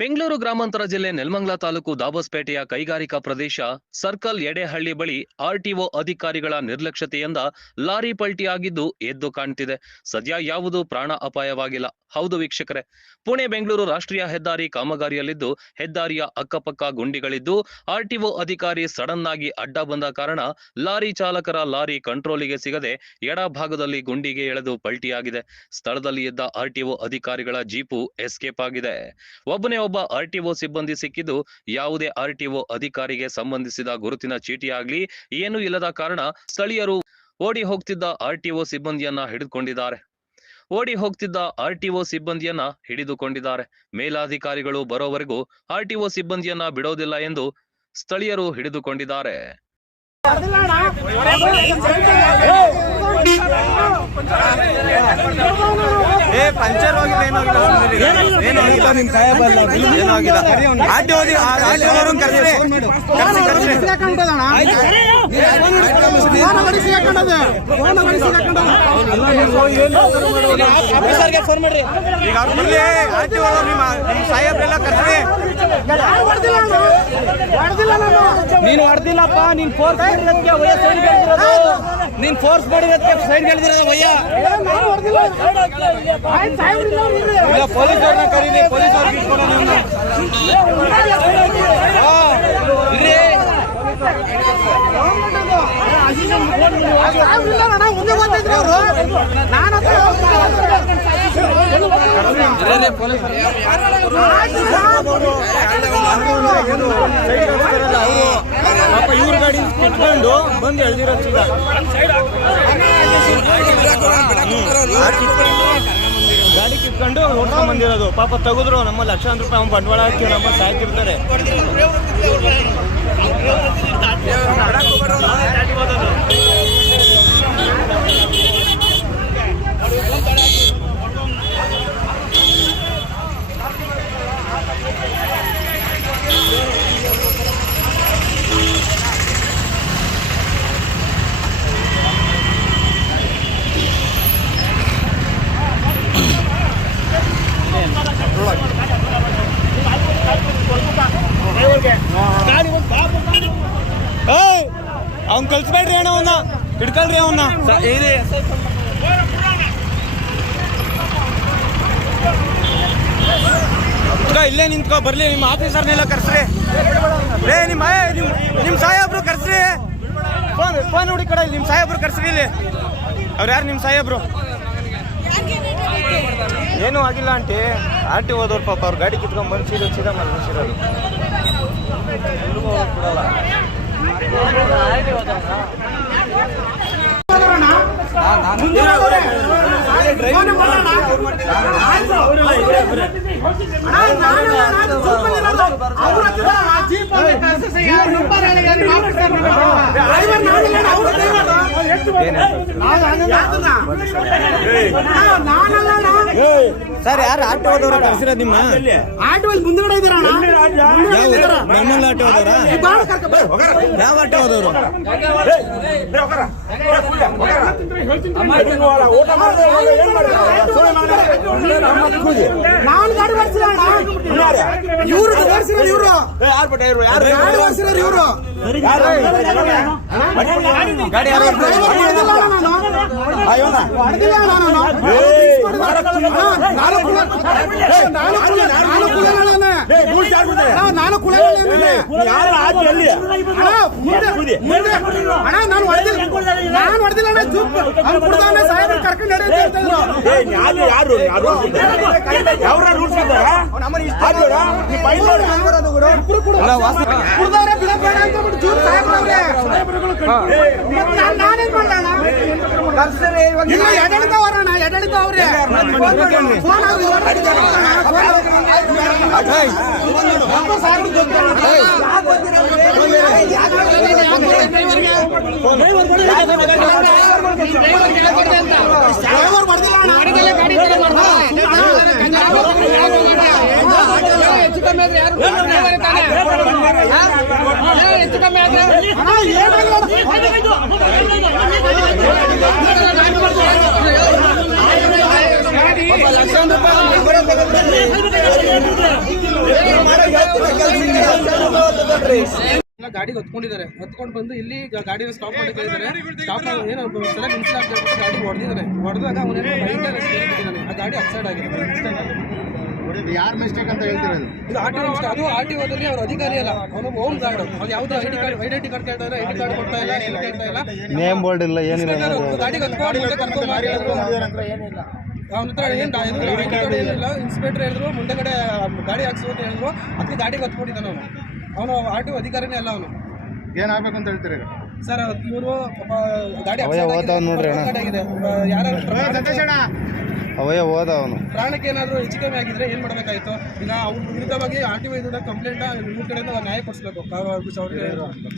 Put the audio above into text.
ಬೆಂಗಳೂರು ಗ್ರಾಮಾಂತರ ಜಿಲ್ಲೆ ನೆಲಮಂಗಲ ತಾಲೂಕು ದಾಬಸ್ಪೇಟೆಯ ಕೈಗಾರಿಕಾ ಪ್ರದೇಶ ಸರ್ಕಲ್ ಎಡೆಹಳ್ಳಿ ಬಳಿ ಆರ್ಟಿಒ ಅಧಿಕಾರಿಗಳ ನಿರ್ಲಕ್ಷ್ಯತೆಯಿಂದ ಲಾರಿ ಪಲ್ಟಿಯಾಗಿದ್ದು ಎದ್ದು ಕಾಣ್ತಿದೆ. ಸದ್ಯ ಯಾವುದೂ ಪ್ರಾಣ ಅಪಾಯವಾಗಿಲ್ಲ. ಹೌದು ವೀಕ್ಷಕರೇ, ಪುಣೆ ಬೆಂಗಳೂರು ರಾಷ್ಟ್ರೀಯ ಹೆದ್ದಾರಿ ಕಾಮಗಾರಿಯಲ್ಲಿದ್ದು ಹೆದ್ದಾರಿಯ ಅಕ್ಕಪಕ್ಕ ಗುಂಡಿಗಳಿದ್ದು ಆರ್ಟಿಒ ಅಧಿಕಾರಿ ಸಡನ್ ಆಗಿ ಅಡ್ಡ ಬಂದ ಕಾರಣ ಲಾರಿ ಚಾಲಕರ ಲಾರಿ ಕಂಟ್ರೋಲಿಗೆ ಸಿಗದೆ ಎಡಭಾಗದಲ್ಲಿ ಗುಂಡಿಗೆ ಎಳೆದು ಪಲ್ಟಿಯಾಗಿದೆ. ಸ್ಥಳದಲ್ಲಿ ಇದ್ದ ಆರ್ಟಿಒ ಅಧಿಕಾರಿಗಳ ಜೀಪು ಎಸ್ಕೇಪ್ ಆಗಿದೆ. ಒಬ್ಬ ಆರ್ಟಿಒ ಸಿಬ್ಬಂದಿ ಸಿಕ್ಕಿದ್ದು ಯಾವುದೇ ಆರ್ಟಿಒ ಅಧಿಕಾರಿಗೆ ಸಂಬಂಧಿಸಿದ ಗುರುತಿನ ಚೀಟಿ ಆಗ್ಲಿ ಏನೂ ಇಲ್ಲದ ಕಾರಣ ಸ್ಥಳೀಯರು ಓಡಿ ಹೋಗ್ತಿದ್ದ ಆರ್ಟಿಒ ಸಿಬ್ಬಂದಿಯನ್ನ ಹಿಡಿದುಕೊಂಡಿದ್ದಾರೆ. ಮೇಲಾಧಿಕಾರಿಗಳು ಬರೋವರೆಗೂ ಆರ್ಟಿಒ ಸಿಬ್ಬಂದಿಯನ್ನ ಬಿಡೋದಿಲ್ಲ ಎಂದು ಸ್ಥಳೀಯರು ಹಿಡಿದುಕೊಂಡಿದ್ದಾರೆ. ಪಂಚರ್ ಸಾಹೇಬ್ರೆಲ್ಲ ಕರ್ಸಿ ನೀನು ಹೊಡೆದಿಲ್ಲಪ್ಪ. ನೀನ್ ಫೋರ್ಸ್ ಮಾಡಿರೋದಕ್ಕೆ ವಯ್ಯ ಸೈಡ್ ಗೆಲ್ದಿರೋದು. ನೀನ್ ಫೋರ್ಸ್ ಮಾಡಿರೋದಕ್ಕೆ ಸೈಡ್ ಗೆಲ್ದಿರೋದು ವಯ್ಯ. ಪೊಲೀಸ್ ಅವ್ರನ್ನ ಕರೀಲಿ, ಪೊಲೀಸ್ ಅವ್ರಿಗೆ ಇಟ್ಕೊಳ್ಳೋಣ. ಇವ್ರ ಗಾಡಿ ಇಟ್ಕೊಂಡು ಬಂದು ಎಳ್ದಿರೋ ಗಾಡಿ ಕಿತ್ಕೊಂಡು ಓಡ್ಕೊಂಡ್ ಬಂದಿರೋದು. ಪಾಪ ತೆಗೆದ್ರು, ನಮ್ಮ ಲಕ್ಷಾಂತರ ರೂಪಾಯಿ ಅವ್ನು ಬಂಡವಾಳ ಹಾಕಿ ನಮ್ಮ ಸಾಯ್ತಿರ್ತಾರೆ. ಅವ್ನ್ ಕಲ್ಸ್ಬೇಡ್ರಿ ಅಣ್ಣ, ಅವನ್ನ ಹಿಡ್ಕಲ್ರಿ ಅವನ್ನ. ಇಲ್ಲೇ ನಿಂತ್ಕೊ, ಬರ್ಲಿ ನಿಮ್ಮ ಆಫೀಸರ್ನೆಲ್ಲ ಕರ್ಸ್ರಿ. ನಿಮ್ ಸಾಹೇಬ್ರು ಕರ್ಸ್ರಿ. ಫೋನ್ ನೋಡಿ ಕಡೆ ನಿಮ್ ಸಾಹೇಬ್ರು ಕರ್ಸ್ರಿ. ಇಲ್ಲಿ ಅವ್ರು ಯಾರು ನಿಮ್ ಸಾಹೇಬ್ರು? ಏನೂ ಆಗಿಲ್ಲ ಆಂಟಿ. ಆಂಟಿ ಹೋದವ್ರು ಪಾಪ ಅವ್ರ ಗಾಡಿ ಕಿತ್ಕೊಂಡ್ ಬಂದು ಸೀದಾ ಮಲ್ಸಿರೋದು. ಸರ್, ಯಾರು ಆಟೋ ಹೋದವ್ರ ಕರ್ಸಿರೋದು? ನಿಮ್ಮ ಆಟೋ ಮುಂದ್ಗಡೆ ಇದಾರಣ್ಣ. ನಮ್ಮಲ್ಲಿ ಆಟೋ ಹೋದವ್ರ? ಯಾವ ಆಟೋ ಹೋದವ್ರು? ನಾನು ಗಾಡಿ ಬರ್ಸಿರೋಣ. ಇವ್ರು ಇವ್ರು ಗಾಡಿ ನಾನು ಹೊಡೆದಿಲ್ಲ. ಕರ್ಕೊಂಡು ಎಡಳಿತ ಅವ್ರೆ ₹1,00,000 ಗಾಡಿಗೆ ಹೊತ್ಕೊಂಡಿದ್ದಾರೆ, ಹೊತ್ಕೊಂಡು ಬಂದು ಇಲ್ಲಿ ಗಾಡಿನ ಸ್ಟಾಪ್ ಮಾಡಿ ಕೇಳಿದ್ದಾರೆ. ಸ್ಟಾಪ್ ಏನೋ ಸರಿಯಾಗಿ ನಿಲ್ಸಿಲ್ಲ ಅಂತ ಗಾಡಿ ಹೊಡೆದಿದ್ದಾನೆ. ಹೊಡೆದಾಗ ಅವನೇನೋ ಬೈಕಲ್ಲಿ ಬಿಟ್ಟಿದ್ದಾನೆ. ಆ ಗಾಡಿ ಅಪ್ಸೈಡ್ ಆಗಿದೆ. ಯಾರ್ ಮಿಸ್ಟೇಕ್ ಅಂತ ಹೇಳ್ತೀರಾ? ಇದು ಅದು ಆರ್ಟಿಒದಲ್ಲಿ ಅವ್ರ ಅಧಿಕಾರಿ ಅಲ್ಲ, ಅವನು ಹೋಮ್ ಗಾರ್ಡ್. ಅವ್ನು ಯಾವುದೇ ಐಡೆಂಟಿ ಕಾರ್ಡ್ ಕೇಳ್ತಾ ಇಲ್ಲ, ಐಡಿ ಕಾರ್ಡ್ ಕೊಡ್ತಾ ಇಲ್ಲ, ಏನು ಕೇಳ್ತಾ ಇಲ್ಲ. ನೇಮ್ ಬೋರ್ಡ್ ಇಲ್ಲ, ಏನಿಲ್ಲ. ಗಾಡಿಗೆ ಹೊತ್ಕೊಂಡು ಮುಂದೆ ಕರ್ಕೊಂಡು ಅವನ ಹತ್ರ ಏನು ಐಡಿ ಕಾರ್ಡ್ ಏನಿಲ್ಲ. ಇನ್ಸ್ಪೆಕ್ಟರ್ ಹೇಳಿದ್ರು ಮುಂದೆ ಕಡೆ ಗಾಡಿ ಹಾಕ್ಸು ಅಂತ ಹೇಳಿದ್ರು. ಅದಕ್ಕೆ ಗಾಡಿಗೆ ಹೊತ್ಕೊಂಡಿದ್ದಾನೆ ಅವನು ಆರ್ಟಿಒ ಅಧಿಕಾರಿನೇ ಅಲ್ಲ ಅವನು. ಏನಾಗಬೇಕು ಅಂತ ಹೇಳ್ತೀರಿ ಸರ್? ಇವರು ಗಾಡಿ ಅವಯ ನೋಡ್ರಿ ಆಗಿದೆ. ಯಾರು ಅವಯ ಹೋದ ಅವನು ಪ್ರಾಣಕ್ಕೆ ಏನಾದರೂ ಹೆಚ್ಚು ಕಮ್ಮಿ ಆಗಿದ್ರೆ ಏನು ಮಾಡಬೇಕಾಯ್ತು? ಈಗ ಅವ್ರ ವಿರುದ್ಧವಾಗಿ ಆರ್ಟಿಒ ಕಂಪ್ಲೇಂಟ್ ನಿಮ್ಮ ಕಡೆಯಿಂದ ನ್ಯಾಯ ಕೊಡಿಸ್ಬೇಕು.